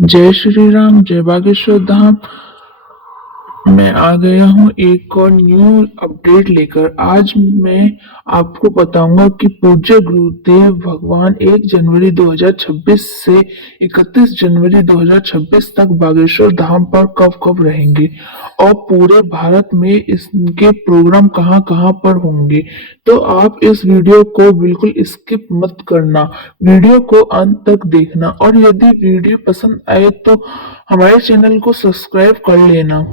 जय श्री राम, जय बागेश्वर धाम। मैं आ गया हूँ एक और न्यू अपडेट लेकर। आज मैं आपको बताऊंगा कि पूज्य गुरुदेव भगवान 1 जनवरी 2026 से 31 जनवरी 2026 तक बागेश्वर धाम पर कब कब रहेंगे और पूरे भारत में इसके प्रोग्राम कहाँ कहाँ पर होंगे। तो आप इस वीडियो को बिल्कुल स्किप मत करना, वीडियो को अंत तक देखना और यदि वीडियो पसंद आए तो हमारे चैनल को सब्सक्राइब कर लेना।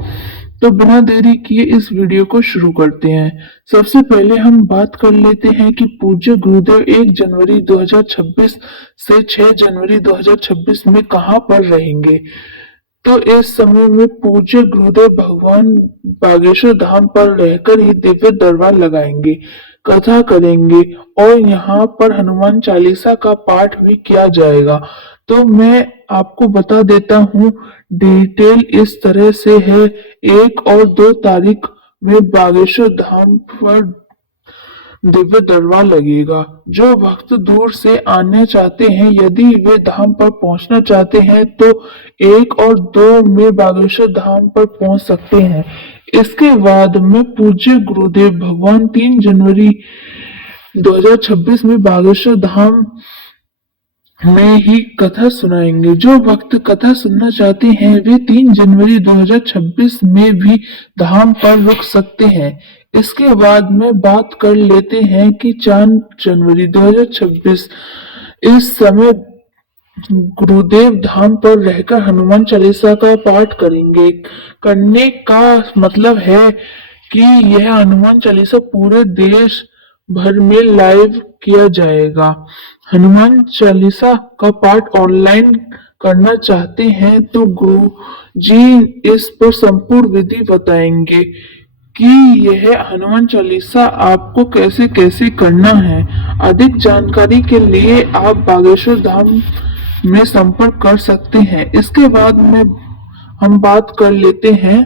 तो बिना देरी किए इस वीडियो को शुरू करते हैं। सबसे पहले हम बात कर लेते हैं कि पूज्य गुरुदेव 1 जनवरी 2026 से 6 जनवरी 2026 में कहां पर रहेंगे। तो इस समय में पूज्य गुरुदेव भगवान बागेश्वर धाम पर रहकर ही दिव्य दरबार लगाएंगे, कथा करेंगे और यहाँ पर हनुमान चालीसा का पाठ भी किया जाएगा। तो मैं आपको बता देता हूँ, डिटेल इस तरह से है। 1 और 2 तारीख में बागेश्वर धाम पर दिव्य दरबार लगेगा। जो भक्त दूर से आने चाहते हैं, यदि वे धाम पर पहुंचना चाहते हैं तो 1 और 2 में बागेश्वर धाम पर पहुंच सकते हैं। इसके बाद में पूज्य गुरुदेव भगवान 3 जनवरी 2026 में बागेश्वर धाम में ही कथा सुनाएंगे। जो भक्त कथा सुनना चाहते हैं वे 3 जनवरी 2026 में भी धाम पर रुक सकते हैं। इसके बाद में बात कर लेते हैं कि 4 जनवरी 2026 इस समय गुरुदेव धाम पर रहकर हनुमान चालीसा का पाठ करेंगे। करने का मतलब है कि यह हनुमान चालीसा पूरे देश भर में लाइव किया जाएगा। हनुमान चालीसा का पाठ ऑनलाइन करना चाहते हैं तो गुरु जी इस पर संपूर्ण विधि बताएंगे कि यह हनुमान चालीसा आपको कैसे कैसे करना है। अधिक जानकारी के लिए आप बागेश्वर धाम में संपर्क कर सकते हैं। इसके बाद में हम बात कर लेते हैं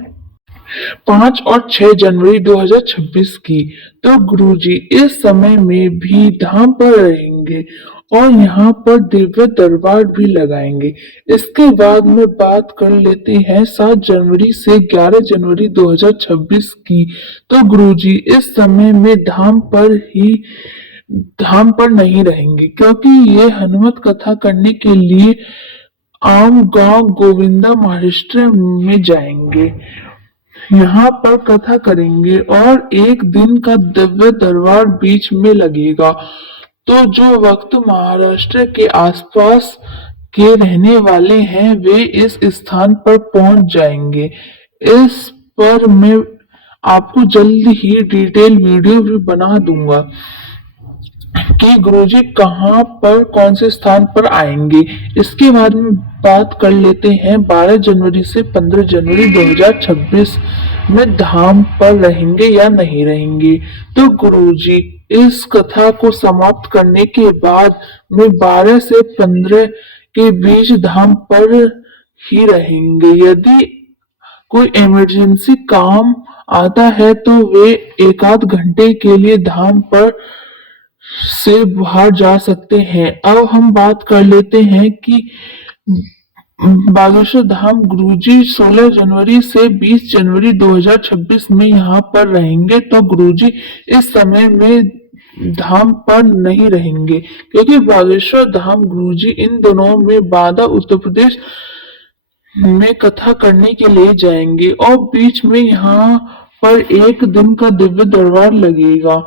5 और 6 जनवरी 2026 की। तो गुरुजी इस समय में भी धाम पर रहेंगे और यहाँ पर दिव्य दरबार भी लगाएंगे। इसके बाद में बात कर लेते हैं 7 जनवरी से 11 जनवरी 2026 की। तो गुरुजी इस समय में धाम पर नहीं रहेंगे, क्योंकि ये हनुमत कथा करने के लिए आम गांव गोविंदा महाराष्ट्र में जाएंगे। यहाँ पर कथा करेंगे और एक दिन का दिव्य दरबार बीच में लगेगा। तो जो भक्त महाराष्ट्र के आसपास के रहने वाले हैं वे इस स्थान पर पहुंच जाएंगे। इस पर मैं आपको जल्द ही डिटेल वीडियो भी बना दूंगा कि गुरुजी कहाँ पर कौन से स्थान पर आएंगे। इसके बाद में बात कर लेते हैं 12 जनवरी से 15 जनवरी 2026 में धाम पर रहेंगे या नहीं रहेंगे। तो गुरुजी इस कथा को समाप्त करने के बाद में 12 से 15 के बीच धाम पर ही रहेंगे। यदि कोई इमरजेंसी काम आता है तो वे 1 आध घंटे के लिए धाम पर से बाहर जा सकते हैं। अब हम बात कर लेते हैं कि बागेश्वर धाम गुरुजी 16 जनवरी से 20 जनवरी 2026 में यहाँ पर रहेंगे। तो गुरुजी इस समय में धाम पर नहीं रहेंगे, क्योंकि बागेश्वर धाम गुरुजी इन दोनों में बांदा उत्तर प्रदेश में कथा करने के लिए जाएंगे और बीच में यहाँ पर एक दिन का दिव्य दरबार लगेगा।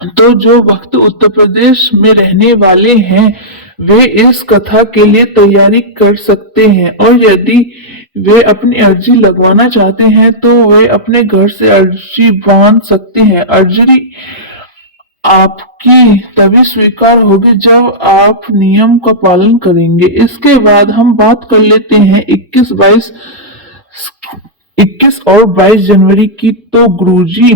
तो जो भक्त उत्तर प्रदेश में रहने वाले हैं वे इस कथा के लिए तैयारी कर सकते हैं और यदि वे अपनी अर्जी लगवाना चाहते हैं तो वे अपने घर से अर्जी बांध सकते हैं। अर्जी आपकी तभी स्वीकार होगी जब आप नियम का पालन करेंगे। इसके बाद हम बात कर लेते हैं 21 और 22 जनवरी की। तो गुरुजी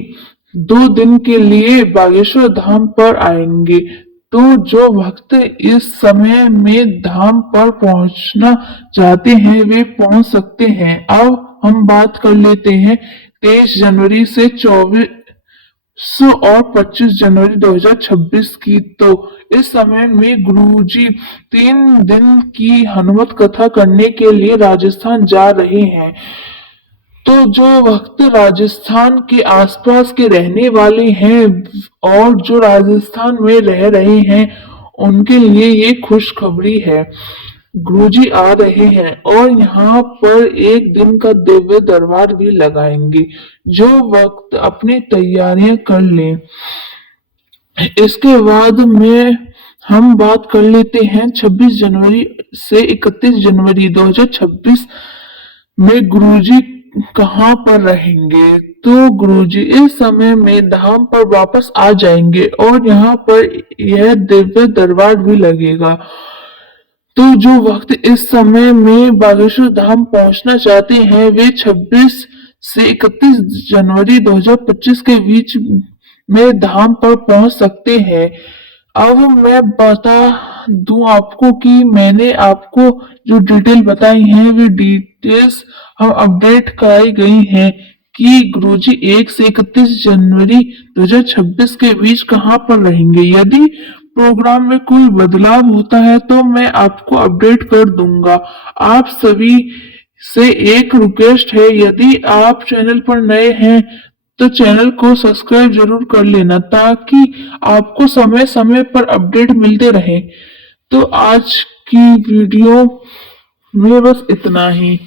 2 दिन के लिए बागेश्वर धाम पर आएंगे। तो जो भक्त इस समय में धाम पर पहुंचना चाहते हैं वे पहुंच सकते हैं। अब हम बात कर लेते हैं 23 जनवरी से और 25 जनवरी 2026 की। तो इस समय में गुरुजी 3 दिन की हनुमत कथा करने के लिए राजस्थान जा रहे हैं। तो जो भक्त राजस्थान के आसपास के रहने वाले हैं और जो राजस्थान में रह रहे हैं, उनके लिए ये खुशखबरी है। गुरुजी आ रहे हैं और यहाँ पर एक दिन का दिव्य दरबार भी लगाएंगे। जो वक्त अपनी तैयारियां कर लें। इसके बाद में हम बात कर लेते हैं 26 जनवरी से 31 जनवरी 2026 में गुरुजी कहाँ पर रहेंगे। तो गुरुजी इस समय में धाम पर वापस आ जाएंगे और यहाँ पर यह दिव्य दरबार भी लगेगा। तो जो वक्त इस समय में बागेश्वर धाम पहुंचना चाहते हैं, वे 26 से 31 जनवरी 2025 के बीच में धाम पर पहुंच सकते हैं। अब मैं बता दूं आपको कि मैंने आपको जो डिटेल बताई हैं, वे डिटेल्स हम अपडेट कराई गई हैं कि गुरुजी 1 से 31 जनवरी 2026 के बीच कहाँ पर रहेंगे। यदि प्रोग्राम में कोई बदलाव होता है तो मैं आपको अपडेट कर दूंगा। आप सभी से एक रिक्वेस्ट है, यदि आप चैनल पर नए हैं तो चैनल को सब्सक्राइब जरूर कर लेना ताकि आपको समय समय पर अपडेट मिलते रहे। तो आज की वीडियो में बस इतना ही।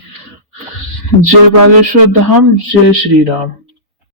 जय बागेश्वर धाम, जय श्री राम।